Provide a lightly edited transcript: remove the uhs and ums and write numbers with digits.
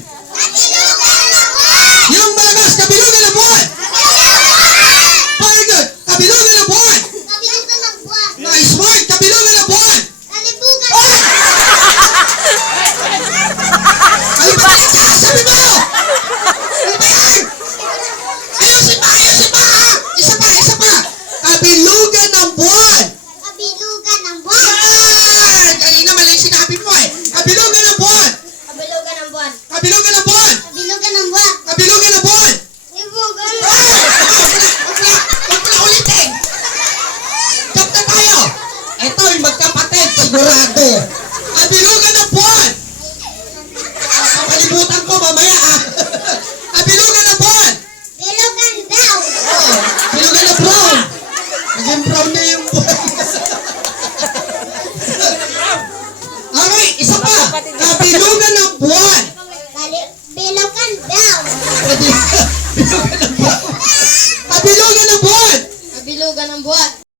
buwan? Yung Malagas, kabilugan ng buwan. Very good. Kabilugan ng buwan. Nice word. Kabilugan ng buwan. Ay, bakit ka? Sabi mo! Ano ba yan? Ayusin pa, ha? Isa pa. Kabilugan ng buwan. Yan! Kanina mali sinabi mo eh. Kabilugan ng buwan. Kabilugan ng buwan. Kabilugan ng buwan. Ay! Huwag mo na ulitin. Stop na tayo. Ito yung magkapatid, sigurado. Kabilugan ng buwan. Kapalimutan ko mamaya ah. Kabilugan ng buwan. Bilugan ng brown. Naging brown na yung buwan. Okay, isa pa. Kabilugan ng buwan. Kabilugan ng buwan. Kabilugan ng buwan.